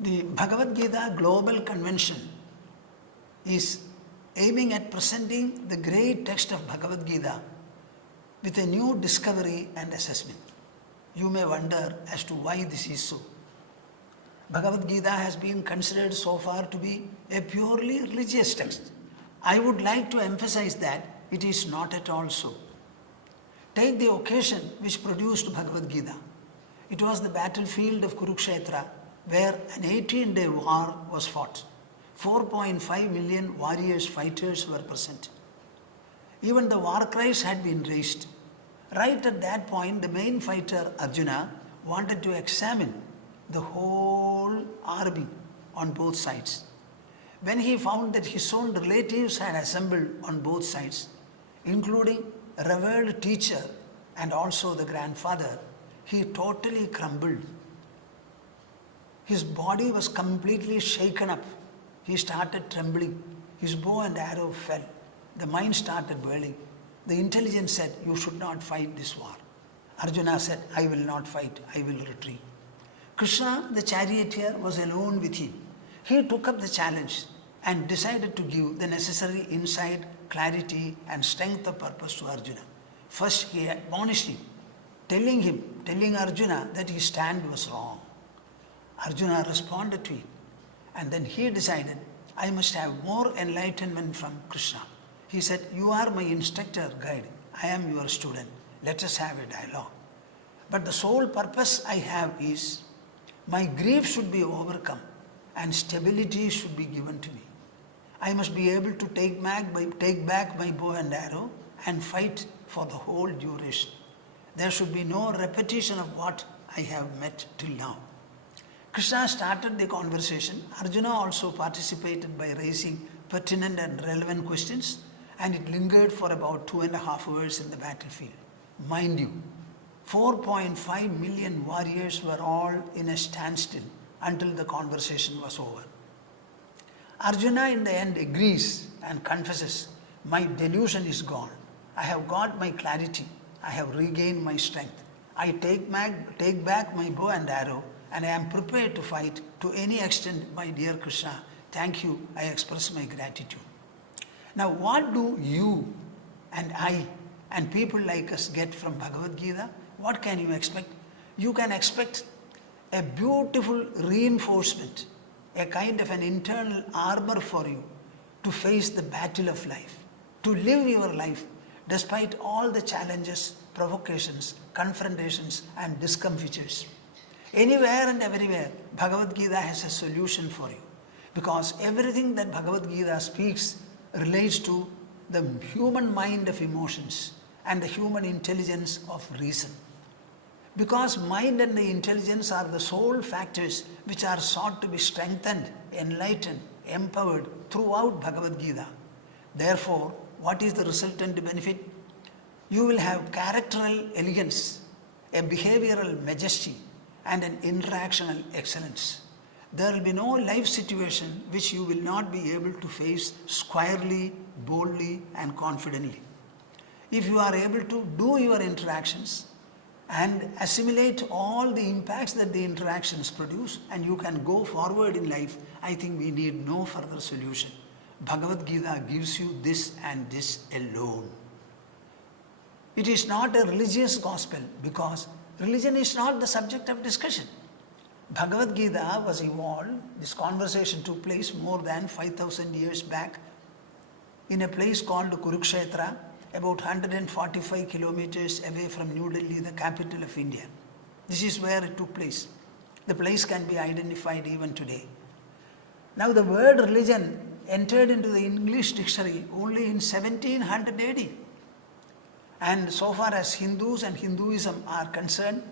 The Bhagavad Gita Global Convention is aiming at presenting the great text of Bhagavad Gita with a new discovery and assessment. You may wonder as to why this is so. Bhagavad Gita has been considered so far to be a purely religious text. I would like to emphasize that it is not at all so. Take the occasion which produced Bhagavad Gita. It was the battlefield of Kurukshetra, where an 18-day war was fought. 4.5 million warriors, fighters were present. Even the war cries had been raised. Right at that point, the main fighter Arjuna wanted to examine the whole army on both sides. When he found that his own relatives had assembled on both sides, including a revered teacher and also the grandfather, he totally crumbled. His body was completely shaken up. He started trembling. His bow and arrow fell. The mind started whirling. The intelligence said, "You should not fight this war." Arjuna said, "I will not fight, I will retreat." Krishna, the charioteer, was alone with him. He took up the challenge and decided to give the necessary insight, clarity and strength of purpose to Arjuna. First he admonished him, telling Arjuna that his stand was wrong. Arjuna responded to it, and then he decided, "I must have more enlightenment from Krishna." He said, "You are my instructor, guide. I am your student. Let us have a dialogue. But the sole purpose I have is, my grief should be overcome and stability should be given to me. I must be able to take back my bow and arrow and fight for the whole duration. There should be no repetition of what I have met till now." Krishna started the conversation. Arjuna also participated by raising pertinent and relevant questions, and it lingered for about 2.5 hours in the battlefield. Mind you, 4.5 million warriors were all in a standstill until the conversation was over. Arjuna in the end agrees and confesses, "My delusion is gone. I have got my clarity. I have regained my strength. I take back my bow and arrow, and I am prepared to fight to any extent, my dear Krishna. Thank you. I express my gratitude." Now, what do you and I and people like us get from Bhagavad Gita? What can you expect? You can expect a beautiful reinforcement, a kind of an internal armor for you to face the battle of life, to live your life despite all the challenges, provocations, confrontations and discomfitures. Anywhere and everywhere, Bhagavad Gita has a solution for you, because everything that Bhagavad Gita speaks relates to the human mind of emotions and the human intelligence of reason. Because mind and the intelligence are the sole factors which are sought to be strengthened, enlightened, empowered throughout Bhagavad Gita. Therefore, what is the resultant benefit? You will have characteral elegance, a behavioral majesty, and an interactional excellence. There will be no life situation which you will not be able to face squarely, boldly, and confidently. If you are able to do your interactions and assimilate all the impacts that the interactions produce, and you can go forward in life, I think we need no further solution. Bhagavad Gita gives you this and this alone. It is not a religious gospel, because religion is not the subject of discussion. Bhagavad Gita was evolved, this conversation took place more than 5,000 years back in a place called Kurukshetra, about 145 kilometers away from New Delhi, the capital of India. This is where it took place. The place can be identified even today. Now, the word religion entered into the English dictionary only in 1700 AD. And so far as Hindus and Hinduism are concerned,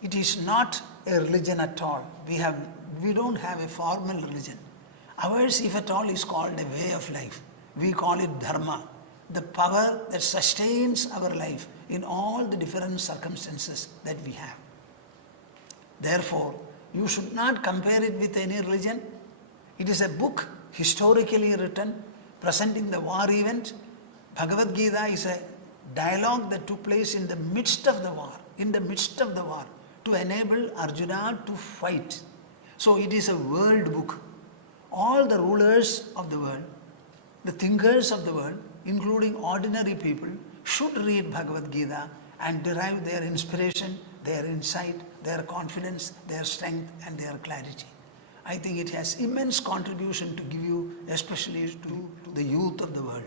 it is not a religion at all. We don't have a formal religion. Ours, if at all, is called a way of life. We call it dharma, the power that sustains our life in all the different circumstances that we have. Therefore, you should not compare it with any religion. It is a book historically written, presenting the war event. Bhagavad Gita is a dialogue that took place in the midst of the war, to enable Arjuna to fight. So it is a world book. All the rulers of the world, the thinkers of the world, including ordinary people, should read Bhagavad Gita and derive their inspiration, their insight, their confidence, their strength and their clarity. I think it has immense contribution to give you, especially to the youth of the world.